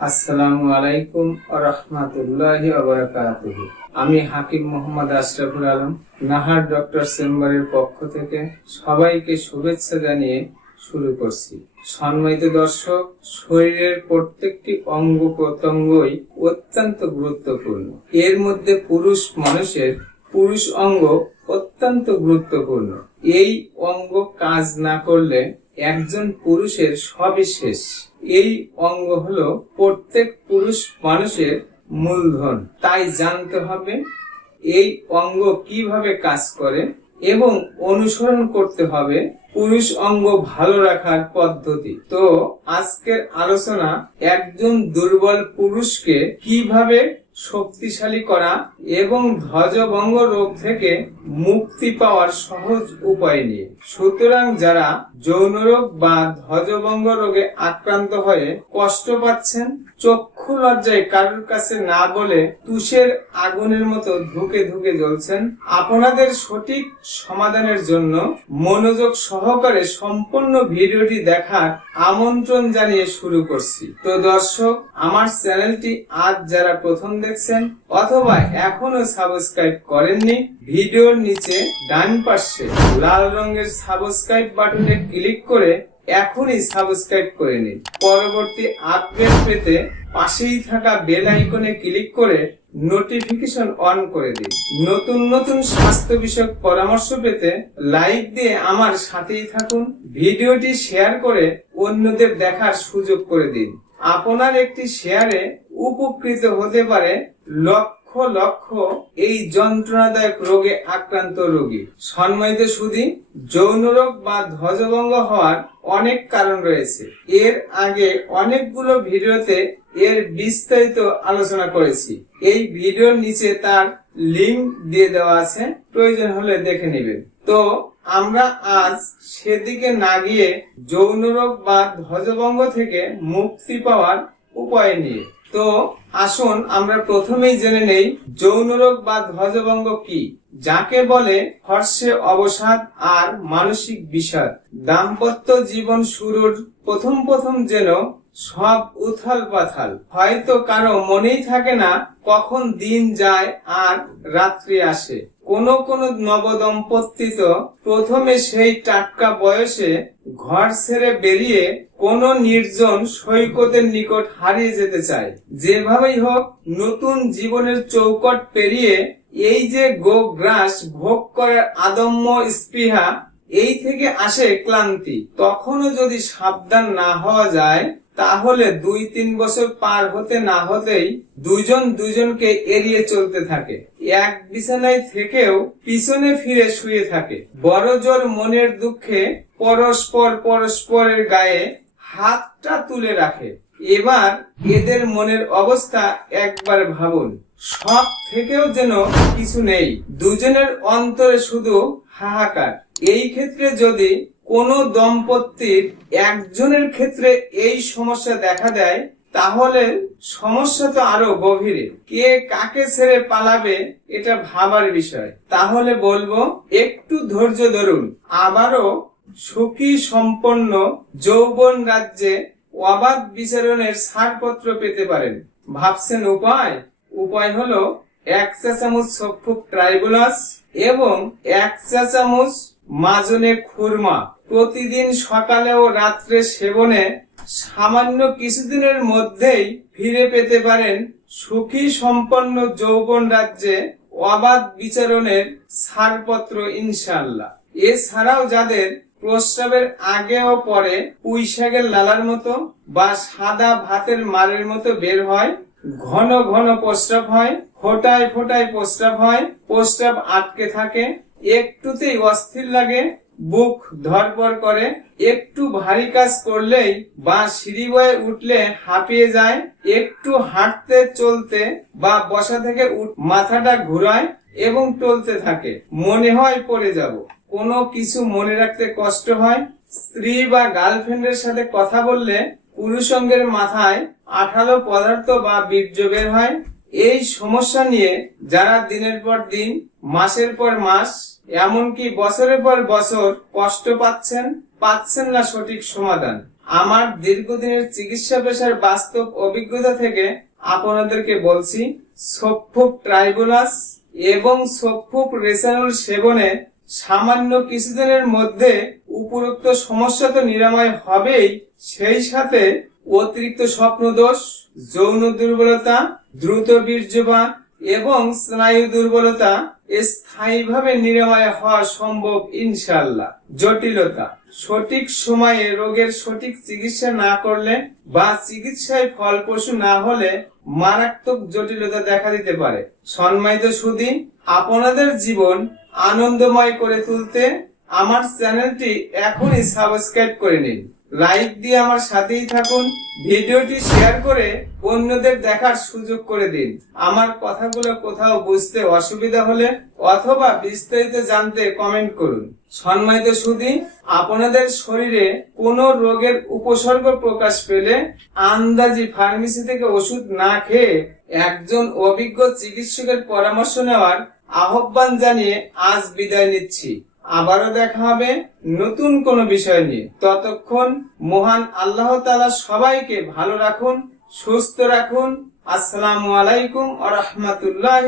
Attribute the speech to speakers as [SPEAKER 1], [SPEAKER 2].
[SPEAKER 1] আসসালামু আলাইকুম রহমতুল্লাহ আমি হাকিম মোহাম্মদ আশরাফুল আলম, নাহার ডক্টর চেম্বারের পক্ষ থেকে সবাইকে শুভেচ্ছা জানিয়ে শুরু করছি। সম্মানিত দর্শক, শরীরের প্রত্যেকটি অঙ্গ প্রত্যঙ্গই অত্যন্ত গুরুত্বপূর্ণ। এর মধ্যে পুরুষ মানুষের পুরুষ অঙ্গ অত্যন্ত গুরুত্বপূর্ণ। এই অঙ্গ কাজ না করলে একজন পুরুষের সবই শেষ। এই অঙ্গ হলো প্রত্যেক পুরুষ মানুষের মূলধন। তাই জানতে হবে, এই অঙ্গ কীভাবে কাজ করে এবং অনুসরণ করতে হবে পুরুষ অঙ্গ ভালো রাখার পদ্ধতি। তো আজকের আলোচনা একজন দুর্বল পুরুষকে কীভাবে শক্তিশালী করা এবং ধ্বজভঙ্গ রোগ থেকে মুক্তি পাওয়ার সহজ উপায় নিয়ে। সুতরাং যারা যৌন রোগ বা ধ্বজভঙ্গ রোগে আক্রান্ত হয়ে কষ্ট পাচ্ছেন, চক্ষু লজ্জায় কারোর কাছে না বলে তুষের আগুনের মতো ধুকে ধুকে জ্বলছেন, আপনাদের সঠিক সমাধানের জন্য মনোযোগ সহকারে সম্পূর্ণ ভিডিওটি দেখার আমন্ত্রণ জানিয়ে শুরু করছি। তো দর্শক, আমার চ্যানেলটি আজ যারা প্রথম দেখছেন অথবা এখনও সাবস্ক্রাইব করেননি, ভিডিওর নিচে ডান পাশে লাল রঙের সাবস্ক্রাইব বাটনে ক্লিক করে এখনই সাবস্ক্রাইব করে নিন। পরবর্তী আপডেট পেতে পাশেই থাকা বেল আইকনে ক্লিক করে নোটিফিকেশন অন করে দিন। নতুন নতুন স্বাস্থ্য বিষয়ক পরামর্শ পেতে লাইক দিয়ে আমার সাথেই থাকুন, ভিডিওটি শেয়ার করে অন্যদের দেখার সুযোগ করে দিন। আপনার একটি শেয়ারে উপকৃত হতে পারে লক্ষ লক্ষ এই যন্ত্রণাদায়ক রোগে আক্রান্ত রোগী। সম্মানিত সুধী যৌন রোগ বা ধ্বজভঙ্গ হওয়ার অনেক কারণ রয়েছে। এর আগে অনেকগুলো ভিডিওতে এর বিস্তারিত আলোচনা করেছি। এই ভিডিওর নিচে তার লিংক দিয়ে দেওয়া আছে। প্রয়োজন হলে দেখে নেবেন। তো আমরা আজ সেদিকে না গিয়ে যৌন রোগ বা ধ্বজভঙ্গ থেকে মুক্তি পাওয়ার উপায় নিয়ে। তো আসুন আমরা প্রথমেই জেনে নেই যৌন রোগ বা ধ্বজভঙ্গ কি, যাকে বলে হর্ষে অবসাদ আর মানসিক বিষাদ। দাম্পত্য জীবন শুরুর প্রথম প্রথম যেন সব উথাল পাথাল। হয়তো কারও মনেই থাকে না কখন দিন যায় আর রাত্রি আসে। কোন কোন নবদম্পতি তো প্রথমে সেই টাটকা বয়সে ঘর ছেড়ে বেরিয়ে কোন নির্জন সৈকতের নিকট হারিয়ে যেতে চায়। যেভাবেই হোক, নতুন জীবনের চৌকট পেরিয়ে এই যে গোগ্রাস ভোগ করার আদম্য স্পৃহা, এই থেকে আসে ক্লান্তি। তখনও যদি সাবধান না হওয়া যায় তাহলে দুই তিন বছর পার হতে না হতেই দুজন দুজনকে এড়িয়ে চলতে থাকে। এক বিছানায় থেকেও পিছনে ফিরে শুয়ে থাকে। বড় জোর মনের দুঃখে পরস্পর পরস্পরের গায়ে হাতটা তুলে রাখে। এবার এদের মনের অবস্থা একবার ভাবুন। সব থেকেও যেন কিছু নেই। দুজনের অন্তরে শুধু হাহাকার। এই ক্ষেত্রে যদি কোন দম্পতির একজনের ক্ষেত্রে এই সমস্যা দেখা দেয়, তাহলে সমস্যা তো আরও গভীরে। কে কাকে ছেড়ে পালাবে, এটা ভাবার বিষয়। তাহলে বলব, একটু ধৈর্য ধরুন। আবারও সুখী সম্পন্ন যৌবন রাজ্যে অবাধ বিচারণের ছাড়পত্র পেতে পারেন। ভাবছেন উপায়? উপায় হলো এক চা চামচ সফুক ট্রাইবুলাস এবং এক চা চামচ মাজনে খুরমা। প্রতিদিন সকালে ও রাত্রে সেবনে সামান্য কিছুদিনের মধ্যেই ফিরে পেতে পারেন সুখী সম্পন্ন যৌবন রাজ্যে অবাধ বিচারণের ছাড়পত্র ইনশাল্লাহ এছাড়াও যাদের প্রস্রাবের আগে ও পরে পুঁইশাকের লালার মতো বা সাদা ভাতের মারের মতো বের হয়, ঘন ঘন প্রস্রাব হয়, ফোটায় ফোটায় প্রস্রাব হয়, প্রস্রাব আটকে থাকে একটুতেই অস্থির লাগে, বুক ধরপর করে, একটু ভারী কাজ করলেই বা সিঁড়ি বয়ে উঠলে হাঁপিয়ে যায়, একটু হাঁটতে চলতে বা বসা থেকে মাথাটা ঘুরায় এবং টলতে থাকে, মনে হয় পড়ে যাব। কোনো কিছু মনে রাখতে কষ্ট হয়। স্ত্রী বা গার্লফ্রেন্ডের সাথে কথা বললে পুরুষঙ্গের মাথায় আঠালো পদার্থ বা বীর্য বের হয়। এই সমস্যা নিয়ে যারা দিনের পর দিন, মাসের পর মাস, এমনকি বছরের পর বছর কষ্ট পাচ্ছেন পাচ্ছেন না সঠিক সমাধান। আমার দীর্ঘদিনের চিকিৎসা পেশার বাস্তব অভিজ্ঞতা থেকে আপনাদেরকে বলছি, সফুক ট্রাইবুলাস এবং সফুক রেসানুল সেবনে সামান্য কিছুদিনের মধ্যে উপরোক্ত সমস্যা তো নিরাময় হবেই, সেই সাথে অতিরিক্ত স্বপ্নদোষ, যৌন দুর্বলতা, দ্রুত বীর্যপাত এবং স্নায়ু দুর্বলতা স্থায়ীভাবে নিরাময় হওয়া সম্ভব ইনশাল্লাহ জটিলতা, সঠিক সময়ে রোগের সঠিক চিকিৎসা না করলে বা চিকিৎসায় ফলপ্রসূ না হলে মারাত্মক জটিলতা দেখা দিতে পারে। সম্মানিত সুদী আপনাদের জীবন আনন্দময় করে তুলতে আমার চ্যানেলটি এখনই সাবস্ক্রাইব করে নিন। লাইক দিয়ে আমার সাথেই থাকুন, ভিডিওটি শেয়ার করে অন্যদের দেখার সুযোগ করে দিন। আমার কথাগুলো কোথাও বুঝতে অসুবিধা হলে অথবা বিস্তারিত জানতে কমেন্ট করুন। সম্মানিত সুদী আপনাদের শরীরে কোনো রোগের উপসর্গ প্রকাশ পেলে আন্দাজি ফার্মেসি থেকে ওষুধ না খেয়ে একজন অভিজ্ঞ চিকিৎসকের পরামর্শ নেওয়ার আহ্বান জানিয়ে আজ বিদায় নিচ্ছি। আবারও দেখা হবে নতুন কোনো বিষয় নিয়ে। ততক্ষণ মহান আল্লাহ তালা সবাইকে ভালো রাখুন, সুস্থ রাখুন। আসসালামু আলাইকুম আ রহমতুল্লাহ